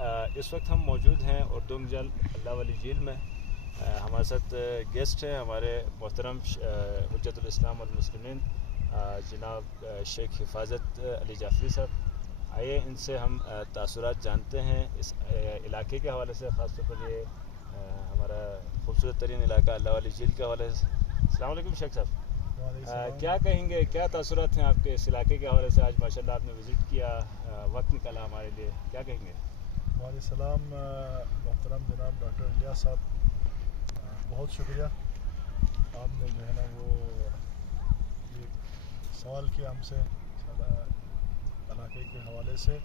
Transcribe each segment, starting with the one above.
اس وقت ہم موجود ہیں اردم جل اللہ والی جھیل میں. ہمارے ساتھ گیسٹ ہیں ہمارے محترم حجت الاسلام والمسلمین جناب شیخ حفاظت علی جعفری صاحب. آئیے ان سے ہم تاثرات جانتے ہیں اس علاقے کے حوالے سے, خاص طور پر یہ ہمارا خوبصورت ترین علاقہ اللہ والی جھیل کے حوالے سے. السلام علیکم شیخ صاحب. کیا کہیں گے, کیا تاثرات ہیں آپ کے اس علاقے کے حوالے سے؟ آج ماشاءاللہ آپ نے وزٹ کیا, وقت نکالا ہمارے لیے, کیا کہیں گے؟ وعلیکم السلام محترم جناب ڈاکٹر الیاس صاحب, بہت شکریہ. آپ نے جو ہے نا وہ یہ سوال کیا ہم سے علاقے کے حوالے سے.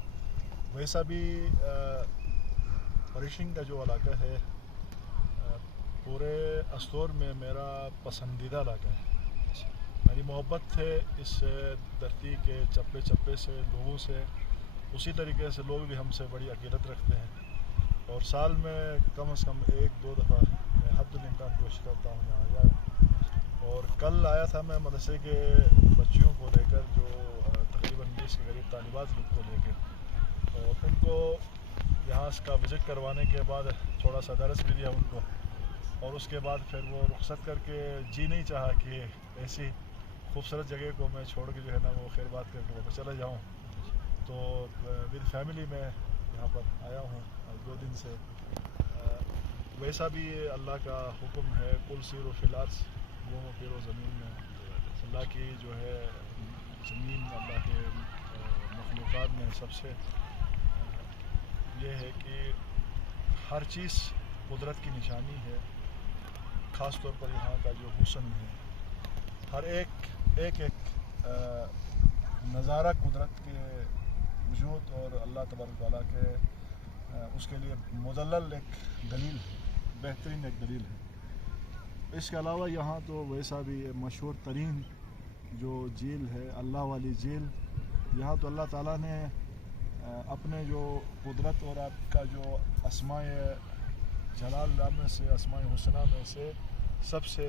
ویسا بھی پریشنگ کا جو علاقہ ہے پورے استور میں میرا پسندیدہ علاقہ ہے. میری محبت ہے اس دھرتی کے چپے چپے سے, لوگوں سے. اسی طریقے سے لوگ بھی ہم سے بڑی عقیدت رکھتے ہیں اور سال میں کم از کم 1-2 دفعہ میں حد الامکان کوشش کرتا ہوں یہاں جائے. اور کل آیا تھا میں مدرسے کے بچیوں کو لے کر, جو تقریباً 20 کے قریب طالبات کو لے کے, اور ان کو یہاں کا وزٹ کروانے کے بعد تھوڑا سا درس بھی دیا ان کو, اور اس کے بعد پھر وہ رخصت کر کے جی نہیں چاہا کہ ایسی خوبصورت جگہ کو میں چھوڑ کے جو ہے نا وہ خیر بات کر کے واپس چلا جاؤں. تو ود فیملی میں یہاں پر آیا ہوں 2 دن سے. ویسا بھی اللہ کا حکم ہے کل سیرو فی الارض, گھومو پھرو زمین میں. اللہ کی جو ہے زمین اللہ کے مخلوقات میں سب سے یہ ہے کہ ہر چیز قدرت کی نشانی ہے. خاص طور پر یہاں کا جو حسن ہے, ہر ایک نظارہ قدرت کے وجود اور اللہ تبارک تعالیٰ کے اس کے لیے مدلل ایک دلیل ہے, بہترین ایک دلیل ہے. اس کے علاوہ یہاں تو ویسا بھی مشہور ترین جو جھیل ہے اللہ والی جھیل. یہاں تو اللہ تعالیٰ نے اپنے جو قدرت اور آپ کا جو اسماء جلال میں سے, اسماء حسنہ میں سے سب سے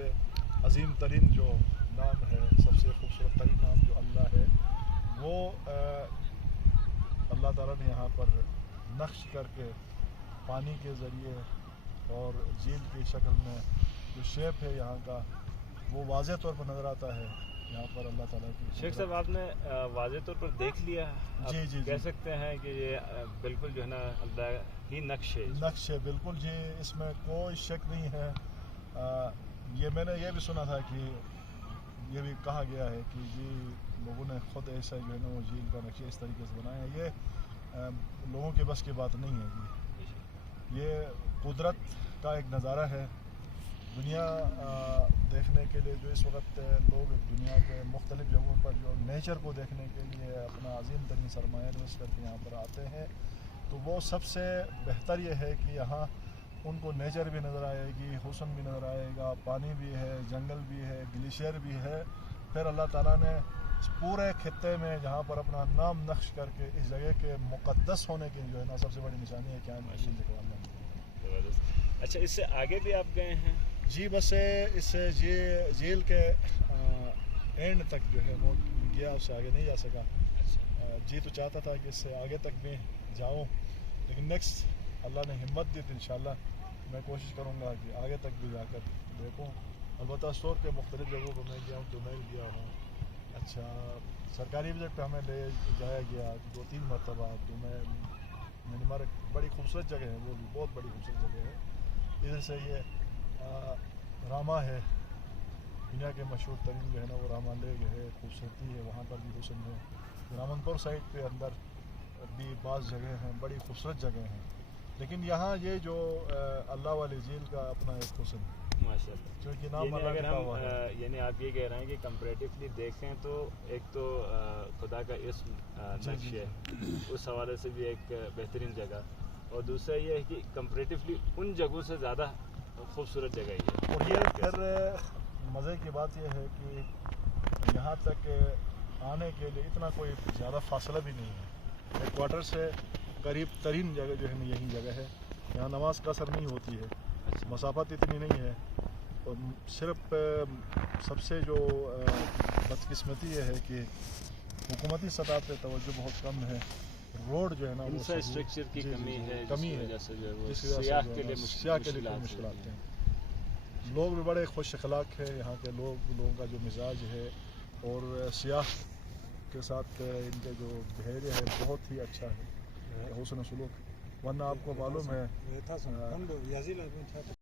عظیم ترین جو نام ہے, سب سے خوبصورت ترین نام جو اللہ ہے, وہ اللہ تعالیٰ نے یہاں پر نقش کر کے پانی کے ذریعے اور جھیل کی شکل میں جو شیپ ہے یہاں کا وہ واضح طور پر نظر آتا ہے یہاں پر اللہ تعالیٰ کی. شیخ صاحب آپ نے واضح طور پر دیکھ لیا, جی کہہ سکتے ہیں کہ یہ بالکل جو ہے نا اللہ ہی نقش ہے. بالکل جی, اس میں کوئی شک نہیں ہے. یہ میں نے یہ بھی سنا تھا کہ یہ بھی کہا گیا ہے کہ جی لوگوں نے خود ایسا جو ہے نا وہ جھیل کا نقشہ اس طریقے سے بنایا ہے. یہ لوگوں کے بس کی بات نہیں ہے جی, یہ قدرت کا ایک نظارہ ہے. دنیا دیکھنے کے لیے جو اس وقت لوگ دنیا کے مختلف جگہوں پر جو نیچر کو دیکھنے کے لیے اپنا عظیم ترین سرمایہ انویسٹ کر کے یہاں پر آتے ہیں, تو وہ سب سے بہتر یہ ہے کہ یہاں ان کو نیچر بھی نظر آئے گی, حسن بھی نظر آئے گا, پانی بھی ہے, جنگل بھی ہے, گلیشیئر بھی ہے. پھر اللہ تعالیٰ نے اس پورے خطے میں جہاں پر اپنا نام نقش کر کے اس جگہ کے مقدس ہونے کی جو ہے نا سب سے بڑی نشانی ہے کیا ہے. اچھا, اس سے آگے بھی آپ گئے ہیں؟ جی بس اس جھیل کے اینڈ تک جو ہے وہ گیا, اس سے آگے نہیں جا سکا. جی تو چاہتا تھا کہ اس سے آگے تک بھی جاؤں, لیکن نیکسٹ اللہ نے ہمت دی تو انشاءاللہ میں کوشش کروں گا کہ آگے تک بھی جا کر دیکھوں. البتہ اسٹور کے مختلف جگہوں پر میں گیا ہوں, دومیل گیا ہوں. اچھا, سرکاری وزٹ پہ ہمیں لے جایا گیا 2-3 مرتبہ. دومیل مینمارک بڑی خوبصورت جگہ ہے, وہ بھی بہت بڑی خوبصورت جگہ ہے. ادھر سے یہ راما ہے, دنیا کے مشہور ترین جو ہے نا وہ راما لیک ہے, خوبصورتی ہے وہاں پر بھی حسن ہے. رامن پور سائڈ پہ اندر بھی بعض جگہ ہیں, بڑی خوبصورت جگہ ہیں. لیکن یہاں یہ جو اللہ والی جھیل کا اپنا ایک حسن ہے ماشاءاللہ. کیونکہ نام اگر ہم یعنی آپ یہ کہہ رہے ہیں کہ کمپیریٹیولی دیکھیں تو ایک تو خدا کا اسم نقش ہے, اس حوالے سے بھی ایک بہترین جگہ, اور دوسرا یہ ہے کہ کمپیریٹیولی ان جگہوں سے زیادہ خوبصورت جگہ ہی ہے. اور یہ پھر مزے کی بات یہ ہے کہ یہاں تک آنے کے لیے اتنا کوئی زیادہ فاصلہ بھی نہیں ہے. ہیڈ کوارٹر سے قریب ترین جگہ جو ہے نا یہی جگہ ہے. یہاں نماز کا اثر نہیں ہوتی ہے, مسافت اتنی نہیں ہے, اور صرف سب سے جو بدقسمتی یہ ہے کہ حکومتی سطح پہ توجہ بہت کم ہے. روڈ جو ہے نا وہ انفراسٹرکچر کی کمی ہے، کمی ہے، وجہ سے جو ہے وہ جس کی وجہ سے سیاح جو کے ہے لیے نا سیاح کے لیے کوئی مشکلات مشکلات ہیں. لوگ بھی بڑے خوش اخلاق ہے یہاں کے لوگوں کا جو مزاج ہے اور سیاح کے ساتھ ان کے جو بہیویئر ہے بہت ہی اچھا ہے، حسن سلوک. ورنہ آپ کو معلوم ہے